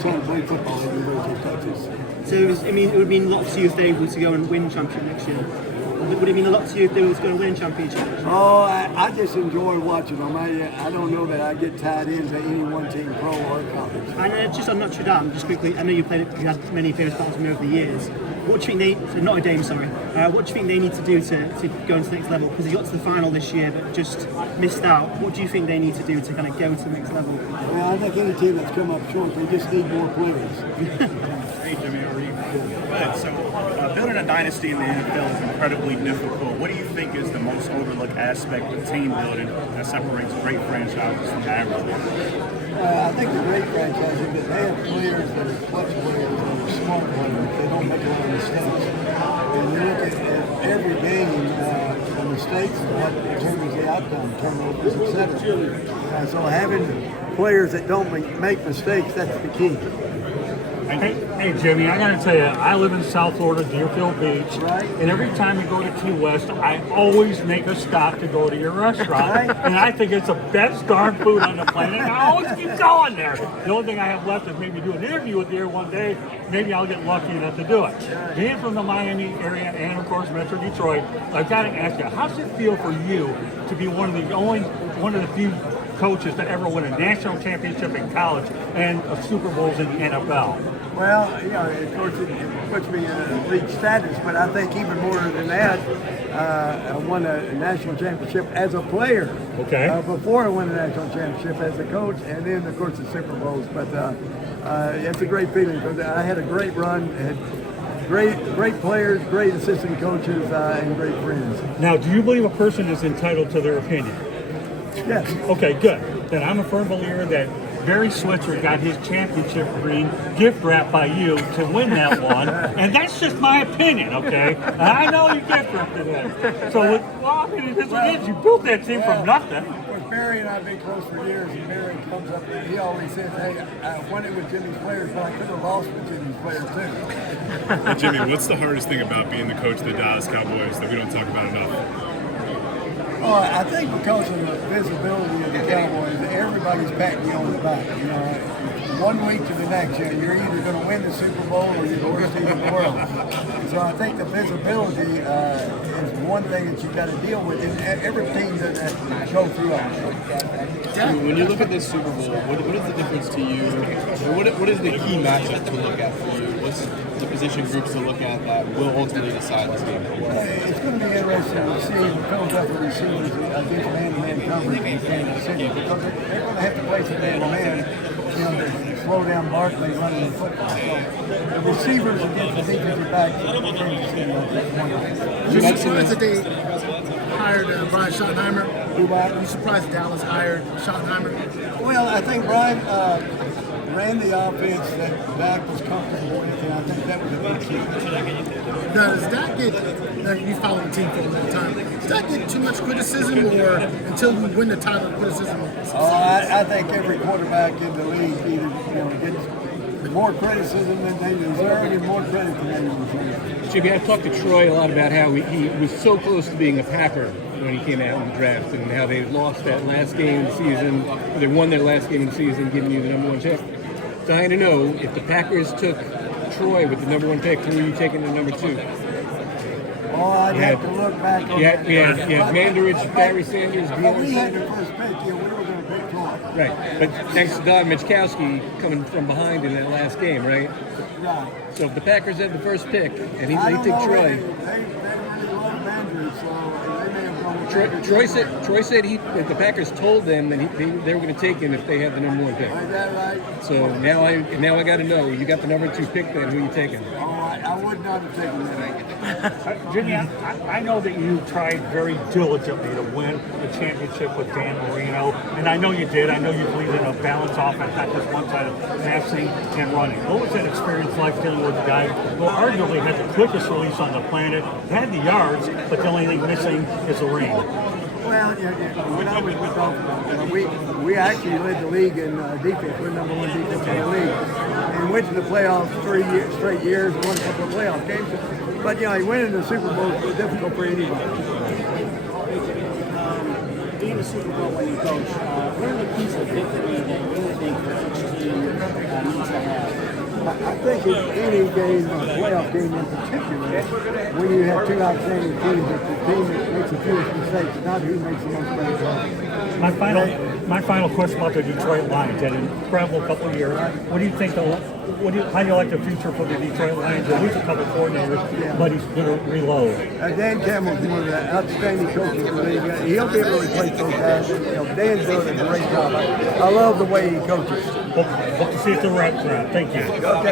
son played football at the University of Texas. So it would mean a lot to you if they were to go and win championship next year. Would it mean a lot to you if they were going to win a championship? Oh, I just enjoy watching them. I don't know that I get tied into any one team, pro or college. And just on Notre Dame, just quickly, I know you had many famous battles with them over the years. What do you think Notre Dame, sorry. What do you think they need to do to go into the next level? Because they got to the final this year but just missed out. What do you think they need to do to kind of go to the next level? Well, I think any team that's come up short, they just need more players. Hey, Jimmy, how are you? Good. So, building a dynasty in the NFL is incredibly difficult. What do you think is the most overlooked aspect of team building that separates great franchises from the average one? I think the great franchise is that they have players that are clutch players that are smart players. They don't make a lot of mistakes. And you look at every game, the mistakes are what determines the outcome, turnovers, etc. So having players that don't make mistakes, that's the key. Hey, Jimmy, I got to tell you, I live in South Florida, Deerfield Beach, Right. and every time we go to Key West, I always make a stop to go to your restaurant, Right. and I think it's the best darn food on the planet, and I always keep going there. The only thing I have left is maybe do an interview with you one day. Maybe I'll get lucky enough to do it. Being from the Miami area and, of course, Metro Detroit, I've got to ask you, how does it feel for you to be one of the few coaches to ever win a national championship in college and a Super Bowls in the NFL? Well, of course, it puts me in a league status, but I think even more than that, I won a national championship as a player. Okay. Before I won a national championship as a coach, and then, of course, the Super Bowls. But it's a great feeling because I had a great run, had great players, great assistant coaches, and great friends. Now, do you believe a person is entitled to their opinion? Yes. Okay, good. Then I'm a firm believer that Barry Switzer got his championship ring gift wrapped by you to win that one, and that's just my opinion, okay? And I know you gift wrapped it in. So, I mean, it is what it is. You built that team from nothing. With Barry and I have been close for years, and Barry comes up and he always says, hey, I won it with Jimmy's players, but I could have lost with Jimmy's players too. Hey, Jimmy, what's the hardest thing about being the coach of the Dallas Cowboys that we don't talk about enough? Oh, I think because of the visibility of the Cowboys, everybody's patting you on the back. One week to the next, you're either going to win the Super Bowl or you're the worst team in the world. So I think the visibility is one thing that you've got to deal with, and every team does that go through all. When you look at this Super Bowl, what is the difference to you? What is the key matchup to look at for you? What's the position groups to look at that will ultimately decide this game? It's going to be interesting to see the Philadelphia receivers against man-to-man coverage in Kansas City because they're going to have to play some man-to-man. To slow down Barkley running the football. So the receivers against the defensive backs in Kansas City are You surprised that they hired Brian Schottenheimer? You surprised Dallas hired Schottenheimer? Well, I think Brian ran the offense that Dak was comfortable with, and I think that was a big key. Now, does Dak get, you follow the team for a long time, does Dak get too much criticism, or until you win the title, criticism? I think every quarterback in the league either gets more criticism than they deserve and more credit than they deserve. Jimmy, I've talked to Troy a lot about how he was so close to being a Packer when he came out in the draft, and how they lost that last game of the season, or they won their last game of the season, giving you the #1 pick. Dying to know, if the Packers took Troy with the #1 pick, who are you taking the #2? Oh, I'd have to look back on that. Yeah, Mandarich, Barry Sanders, But we had the first pick, we were going to pick Troy. Right, but thanks to Don Michkowski coming from behind in that last game, right? Right. So if the Packers had the first pick, and they I don't took know, Troy. They really love Mandarich, so they may have gone with Troy said if the Packers told them that they were going to take him if they had the #1 pick. Is that right? So now I got to know. You got the #2 pick then. Who are you taking? Oh, I would not have taken that. Jimmy, I know that you tried very diligently to win the championship with Dan Marino, and I know you did. I know you believe in a balanced offense, not just one side of passing and running. What was that experience like dealing with a guy who arguably had the quickest release on the planet, had the yards, but the only thing missing is the ring? Well, when I was with Dolphins, we actually led the league in defense. We're #1 defense in the league. And went to the playoffs 3 straight years, won a couple of playoff games. But, winning the Super Bowl was difficult for anybody. Being a Super Bowl when you coach, what are the keys of victory that you think each team needs to have? I think in any game, a playoff game in particular, when you have two outstanding teams, it's the team that makes the fewest mistakes, not who makes the most mistakes. My final question about the Detroit Lions. Had an incredible couple of years. What do you think? How do you like the future for the Detroit Lions? They lose a couple of coordinators, but he's going to reload. Dan Campbell's one of the outstanding coaches in the league. He'll be able to replace those guys. Dan's doing a great job. I love the way he coaches. Hope to see it the right crowd. Thank you. Okay.